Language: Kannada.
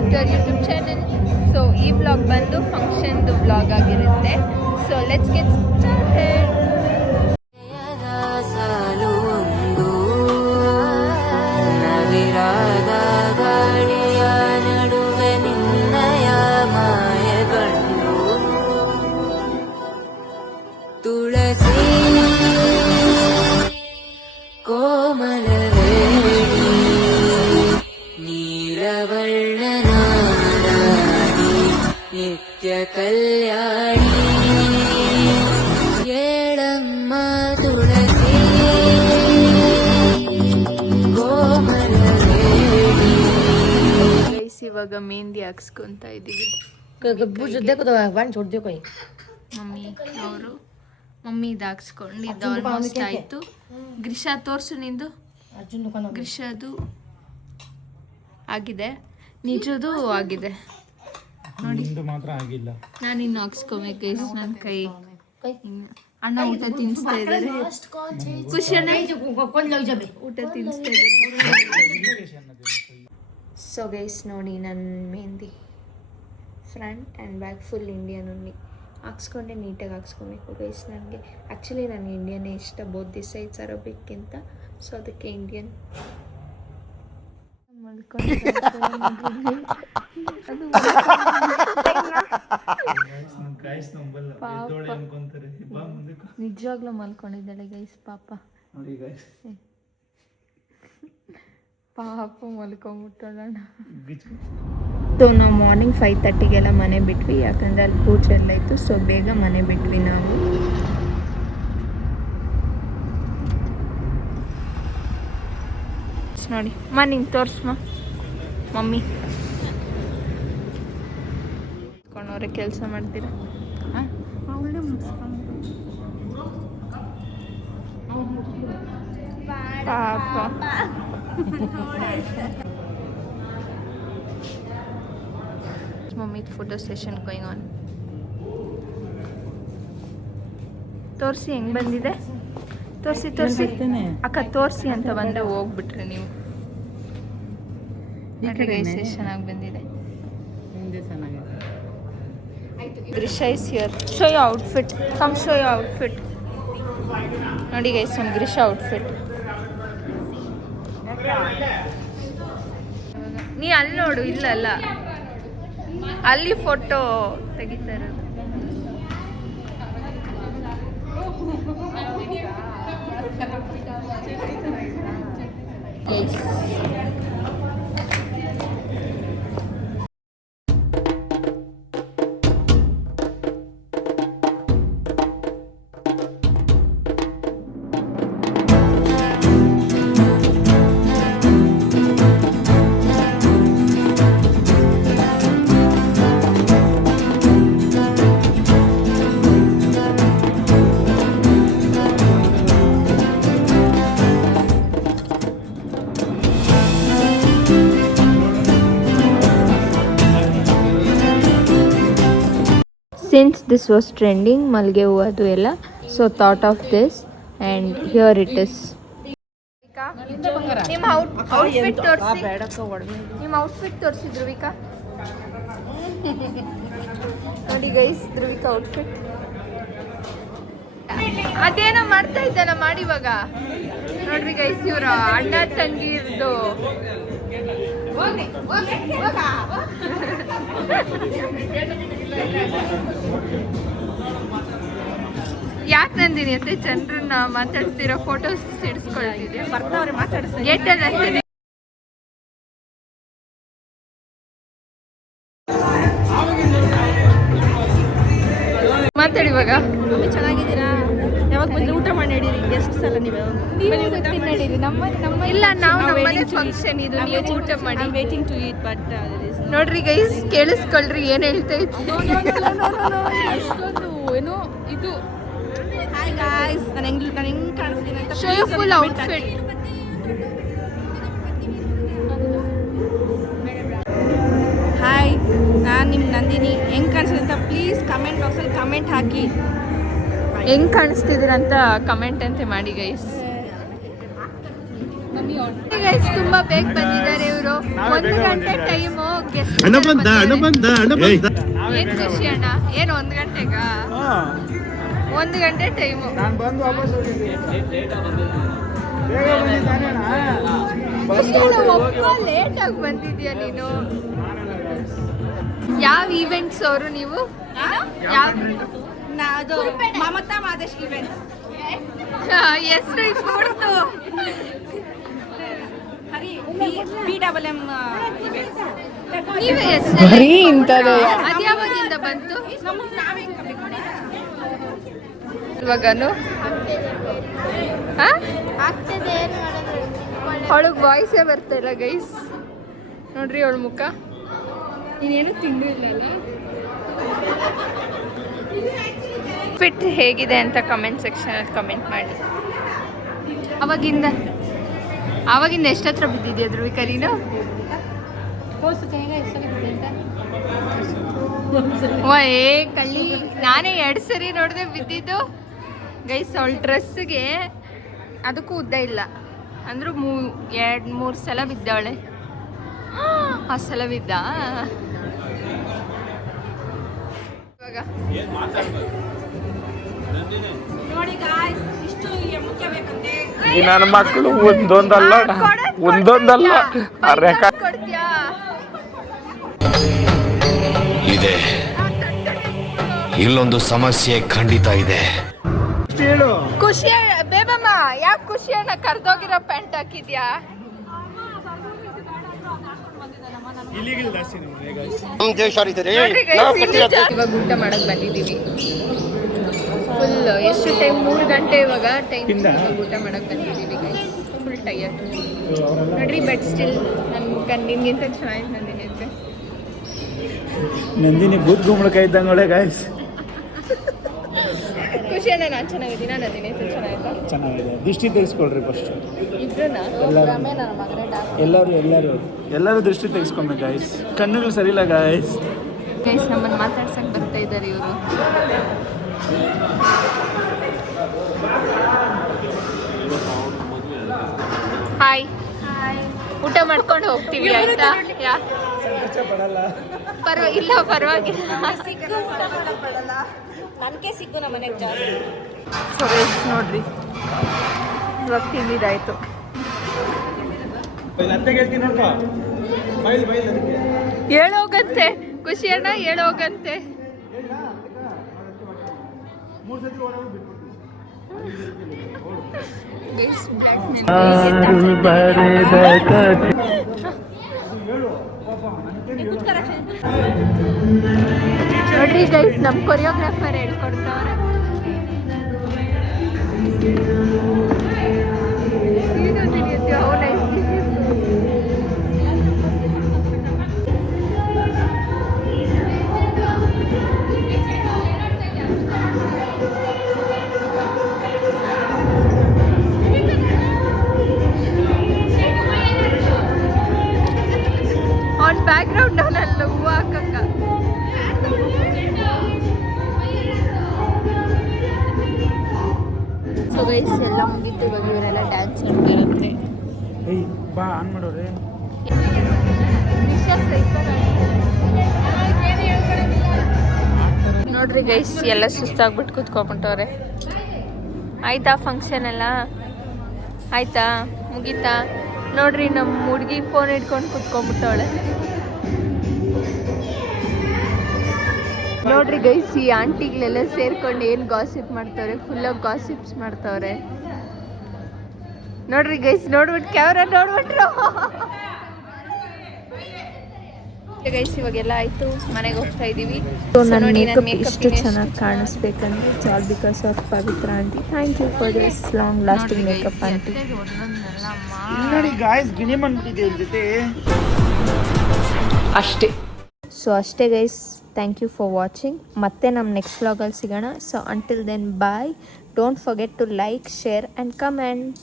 Back to our YouTube channel. So ಈ ವ್ಲಾಗ್ ಬಂದು ಫಂಕ್ಷನ್ದು ವ್ಲಾಗ್ ಆಗಿರುತ್ತೆ. So let's get started. Nithya Kalyani ಏಳಮ್ಮ Tulasi guys ಇವಾಗ ಮೆಹಂದಿ ಹಾಕ್ಸ್ಕೊಂತ ಇದೀವಿ. ಮಮ್ಮಿ ಅವರು ಮಮ್ಮಿದು ಹಾಕ್ಸ್ಕೊಂಡಿದ್ದು ಆಲ್ಮೋಸ್ಟ್ ಆಯ್ತು. ಗ್ರಿಷಾ ತೋರ್ಸು ನಿಂದು. ಗ್ರಿಷಾದು ಆಗಿದೆ, ನಿಜದು ಆಗಿದೆ ನೋಡಿ. ಮಾತ್ರ ಆಗಿಲ್ಲ. ನಾನು ಇನ್ನು ಹಾಕ್ಸ್ಕೊಬೇಕು ಗೈಸ್. ನನ್ನ ಕೈ ಅಣ್ಣ ಊಟ ತಿನ್ನಿಸ್ತಾ ಇದ್ದಾರೆ. ಖುಷಿಯನ್ನ ಊಟ ತಿನ್ನಿಸ್ತಾ ಇದ್ದಾರೆ. ಸೊ ಗೈಸ್ ನೋಡಿ ನನ್ನ mehndi front and back full Indian only ಹಾಕ್ಸ್ಕೊಂಡೆ. ನೀಟಾಗಿ ಹಾಕ್ಸ್ಕೊಬೇಕು ಗೈಸ್. ನನಗೆ ಆ್ಯಕ್ಚುಲಿ ನನಗೆ ಇಂಡಿಯನ್ನೇ ಇಷ್ಟ, ಬೋತ್ ದಿಸ್ ಸೈಡ್ಸ್ ಅರಬಿಕ್ಕಿಂತ. ಸೊ ಅದಕ್ಕೆ ಇಂಡಿಯನ್ ನಿಜವಾಗ್ಲೂ ಮಲ್ಕೊಂಡಿದ್ದಾಳೆ ಗೈಸ್. ಪಾಪ ಪಾಪ ಮಲ್ಕೊಂಡ್ಬಿಟ್ಟೋಣ. ಸೊ ನಾವು ಮಾರ್ನಿಂಗ್ 5:30ಗೆಲ್ಲ ಮನೆ ಬಿಟ್ವಿ, ಯಾಕಂದರೆ ಅಲ್ಲಿ ಪೂಜೆ ಎಲ್ಲ ಇತ್ತು. ಸೊ ಬೇಗ ಮನೆ ಬಿಟ್ವಿ ನಾವು. ನೋಡಿ ನಿಂಗೆ ತೋರಿಸ್ಮ ಮಮ್ಮಿ ಕೊಂಡವ್ರೆ ಕೆಲಸ ಮಾಡ್ತೀರಾ. ಪಾಪ mummy photo session going on. ತೋರಿಸಿ ಹೆಂಗೆ ಬಂದಿದೆ, ತೋರಿಸಿ ತೋರಿಸಿ ಅಕ್ಕ, ತೋರಿಸಿ ಅಂತ ಬಂದರೆ ಹೋಗ್ಬಿಟ್ರೆ ನೀವು. ಚೆನ್ನಾಗಿ ಬಂದಿದೆ. Grisha is here. Show your outfit. Come show your outfit. ನೋಡಿ ಗೈಸ್ ನಮ್ಮ ಗ್ರಿಷಾ ಔಟ್ಫಿಟ್. ನೀ ಅಲ್ಲಿ ನೋಡು, ಇಲ್ಲಲ್ಲ ಅಲ್ಲಿ ಫೋಟೋ ತೆಗಿತಾ ಇರೋದು. Since this was trending, malge huvadu ella, so thought of this and here it is. ನಿಮ್ಮ ಔಟ್ಫಿಟ್ ತೋರಿಸಿ, ನಿಮ್ಮ ಔಟ್ಫಿಟ್ ತೋರಿಸಿ ಧ್ರುವಿಕಾ. ನೋಡಿ ಗೈಸ್ ಧ್ರುವಿಕಾ ಔಟ್ಫಿಟ್. ಅದೇನೋ ಮಾಡ್ತಾ ಇದ್ದಾನ ಮಾಡಿವಾಗ. ನೋಡ್ರಿ ಗೈಸ್ ಇವ್ರ ಅಣ್ಣ ತಂಗಿರ್ದು ಯಾಕೆ ನಂದಿನಿ ಅಂತ ಜನರನ್ನ ಮಾತಾಡ್ತಿರೋ ಫೋಟೋಸ್ ಹಿಡಿಸ್ಕೊಳ್ತಿದ್ದೆ. ಬರ್ತಾವ್ರೆ ಮಾತಾಡಿಸ್ತಾರೆ ಗೇಟಲ್ಲಿ. ಮಾತಾಡಿ ಇವಾಗ. ಚೆನ್ನಾಗಿದ್ದೀರಾ? ಯಾವಾಗ ಬಂದು ಊಟ ಮಾಡಿ ನಡೀರಿ. ಗೆಸ್ಟ್ಸ್ ಎಲ್ಲ ನೀವು ನಡೀರಿ. ನಮ್ಮ ಇಲ್ಲ, ನಾವು ನಮ್ಮನೆ ಫಂಕ್ಷನ್ ಇದು, ನೀವು ಊಟ ಮಾಡಿ. ವೇಟಿಂಗ್ ಟು ಈಟ್ ಬಟ್ ನೋಡ್ರಿ ಗೈಸ್, ಕೇಳಿಸ್ಕೊಳ್ರಿ ಏನು ಹೇಳ್ತಾ ಇತ್ತು. ಏನೋ ಇದು. ಹಾಯ್ ಗಾಯ್ಸ್, ನಾನು ಹೆಂಗೆ ಕಾಣಿಸ್ತೀನಿ ಅಂತ show you full outfit. Hi, ನಾನು ನಿಮ್ಮ ನಂದಿನಿ. ಹೆಂಗೆ ಕಾಣಿಸ್ತೀನಿ ಅಂತ ಪ್ಲೀಸ್ ಕಮೆಂಟ್ ಬಾಕ್ಸಲ್ಲಿ ಕಮೆಂಟ್ ಹಾಕಿ. ಹೆಂಗೆ ಕಾಣಿಸ್ತಿದ್ದೀರ ಅಂತ ಕಮೆಂಟ್ ಅಂತ ಮಾಡಿ ಗೈಸ್. ಗೈಸ್ ತುಂಬ ಬೇಗ ಬಂದಿದ್ದಾರೆ ಇವರು. 1 ಗಂಟೆ ಟೈಮು ಗೆಸ್ಟ್ ಅಣ್ಣ ಬಂದ ಏನ್ ಖುಷಿ ಅಣ್ಣ? ಏನು 1 ಗಂಟೆಗ? 1 ಗಂಟೆ ಟೈಮು. ನಾನು ಬಂದು ವಾಪಸ್ ಲೇಟ್ ಆಗಿ ಬಂದಿದ್ಯಾ ನೀನು? ಯಾವ ಈವೆಂಟ್ಸ್ ಅವರು ನೀವು? ಮಮತಾ ಮಾದೇಶ್ ಈವೆಂಟ್ಸ್. ಹೆಸರು ಇಟ್ಬಿಡ್ತು. PWM events. ನೀವೇ ಹೆಸರು ಅದ್ಯಾವಾಗಿಂದ ಬಂತು? ಇವಾಗನು ಅವಳಿಗೆ ವಾಯ್ಸೇ ಬರ್ತಾ ಇಲ್ಲ ಗೈಸ್. ನೋಡ್ರಿ ಅವಳ ಮುಖ. ನೀನೇನು ತಿಂದು ಇಲ್ಲಲ್ಲ. ಫಿಟ್ ಹೇಗಿದೆ ಅಂತ ಕಮೆಂಟ್ ಸೆಕ್ಷನಲ್ಲಿ ಕಮೆಂಟ್ ಮಾಡಿ. ಅವಾಗಿಂದ ಎಷ್ಟತ್ರ ಬಿದ್ದಿದ್ಯಾ ಧ್ರುವಿಕಾ ನೀನು? ಏ ಕಳ್ಳಿ, ನಾನೇ 2 ಸರಿ ನೋಡಿದೆ ಬಿದ್ದಿದ್ದು ಗೈಸ್. ಅವಳ ಡ್ರೆಸ್ಗೆ ಅದಕ್ಕೂ ಉದ್ದ ಇಲ್ಲ ಅಂದ್ರೂ 2-3 ಸಲ ಬಿದ್ದವಳೆ. ಆ ಸಲ ಬಿದ್ದ. ಇವಾಗ ನೋಡಿ ಗಾಯ್ಸ್, ಇಷ್ಟು ಮುಖ್ಯ ಬೇಕಂತೆ. ನನ್ನ ಮಕ್ಕಳು ಒಂದೊಂದಲ್ಲ ಕೊಡ್ತೀಯಾ? ಇದೆ, ಇಲ್ಲೊಂದು ಸಮಸ್ಯೆ ಖಂಡಿತ ಇದೆ. ಖುಷಿ ಬೇಬಮ್ಮ, ಯಾಕೆ ಖುಷಿಯನ್ನ ಕರ್ದೋಗಿರೋ ಪ್ಯಾಂಟ್ ಹಾಕಿದ್ಯಾ? ಇವಾಗ ಊಟ ಮಾಡಕ್ ಬಂದಿದ್ದೀವಿ. ಫುಲ್ ಎಷ್ಟು ಟೈಮ್? 3 ಗಂಟೆ ಇವಾಗ ಟೈಮ್. ಊಟ ಮಾಡಕ್ ಬಂದಿದ್ದೀವಿ ಗೈಸ್. ಫುಲ್ ಟಯರ್ಡ್ ನೋಡ್ರಿ. ಬಟ್ ಸ್ಟಿಲ್ ನನ್ನ ನಿನ್ಗಿಂತ ಚೆನ್ನಾಗಿ ನಂದಿನಿ ಬೂತ್ ಗುಂಬಳಕಾಯಿ ಇದ್ದಂಗೆ ಗಾಯ್ಸ್. ಖುಷಿಯನ್ನ ನಾನು ಚೆನ್ನಾಗಿದ್ದೀನ, ನಂದಿನಿ ಚೆನ್ನಾಗಿದೆ. ದೃಷ್ಟಿ ತೆಗೆಸ್ಕೊಳ್ರಿ ಫಸ್ಟ್. ಎಲ್ಲರೂ ಎಲ್ಲರೂ ದೃಷ್ಟಿ ತೆಗೆಸ್ಕೊಬೇಕು ಗಾಯ್ಸ್. ಕಣ್ಣುಗಳು ಸರಿ ಇಲ್ಲ ಗಾಯ್ಸ್. ಗೈಸ್ ನಮ್ಮನ್ನು ಮಾತಾಡ್ಸಕ್ಕೆ ಬರ್ತಾ ಇದ್ದಾರೆ ಇವರು. ಹಾಯ್, ಊಟ ಮಾಡ್ಕೊಂಡು ಹೋಗ್ತೀವಿ ಆಯ್ತಾ? ಇಲ್ಲ ಪರವಾಗಿಲ್ಲ. ನನಗೆ ಸಿಕ್ಕು ನಮ್ಮ ಮನೆಗೆ ಜಾಸ್ತಿ. ಸೊ ಗೈಸ್ ನೋಡ್ರಿ, ಇವಾಗ ತಿಂದಿದ್ದಾಯ್ತು. ಹೇಳೋಗಂತೆ ಖುಷಿಯಣ್ಣ, ಹೇಳೋಗಂತೆ. ನೋಡ್ರಿ ಗೈಸ್, ನಮ್ಮ ಕೊರಿಯೋಗ್ರಾಫರ್ ಹೇಳ್ಕೊಡ್ತಾವ್ರೆ. ಆನ್ ಬ್ಯಾಕ್ಗ್ರೌಂಡ್ ಅವನಲ್ಲ ಹೂವು ಹಾಕಕ್ಕ. ಸೊ ಗೈಸ್ ಎಲ್ಲ ಮುಗಿತು. ಇವಾಗ ಇವರೆಲ್ಲ ಡ್ಯಾನ್ಸ್ ಆಡ್ತಾರಂತೆ. ಬಾ ಆನ್ ಮಾಡೋರೆ. ನೋಡ್ರಿ ಗೈಸ್, ಎಲ್ಲ ಸುಸ್ತಾಗ್ಬಿಟ್ಟು ಕೂತ್ಕೊಂಡ್ಬಿಟ್ಟವ್ರೆ. ಆಯ್ತಾ ಫಂಕ್ಷನ್ ಎಲ್ಲ? ಆಯ್ತಾ? ಮುಗೀತಾ? ನೋಡ್ರಿ ನಮ್ಮ ಹುಡುಗಿ ಫೋನ್ ಹಿಡ್ಕೊಂಡು ಕೂತ್ಕೊಂಡ್ಬಿಟ್ಟವಳೆ. ನೋಡ್ರಿ ಗೈಸ್, ಈ ಆಂಟಿಗಳೆಲ್ಲ ಸೇರ್ಕೊಂಡು ಏನು ಗಾಸಿಪ್ ಮಾಡ್ತವ್ರೆ. ಫುಲ್ಲಾಗಿ ಗಾಸಿಪ್ಸ್ ಮಾಡ್ತವ್ರೆ. ನೋಡ್ರಿ ಗೈಸ್, ನೋಡ್ಬಿಟ್ಟು ಕ್ಯಾಮ್ರಾ ನೋಡ್ಬಿಟ್ರು ಗೈಸ್. ಇವಾಗೆಲ್ಲ ಆಯ್ತು, ಮನೆಗೆ ಹೋಗ್ತಾ ಇದೀವಿ. ನನ್ನ ಮೇಕಪ್ ಇಷ್ಟು ಚೆನ್ನಾಗಿ ಕಾಣಿಸ್ಬೇಕಂದ್ರೆ it's all because of Pavitra aunty. Thank you for this long lasting makeup aunty. ನೋಡಿ ಗಾಯ್ಸ್, ಗಿಣಿ ಮಾಡ್ಬಿಟ್ಟಿದೆ ಇವ್ರ ಜೊತೆ ಅಷ್ಟೇ. ಸೊ ಅಷ್ಟೇ guys, thank you for watching. ಮತ್ತೆ ನಮ್ಮ ನೆಕ್ಸ್ಟ್ ವ್ಲಾಗಲ್ಲಿ ಸಿಗೋಣ. So until then bye. Don't forget to like, share and comment.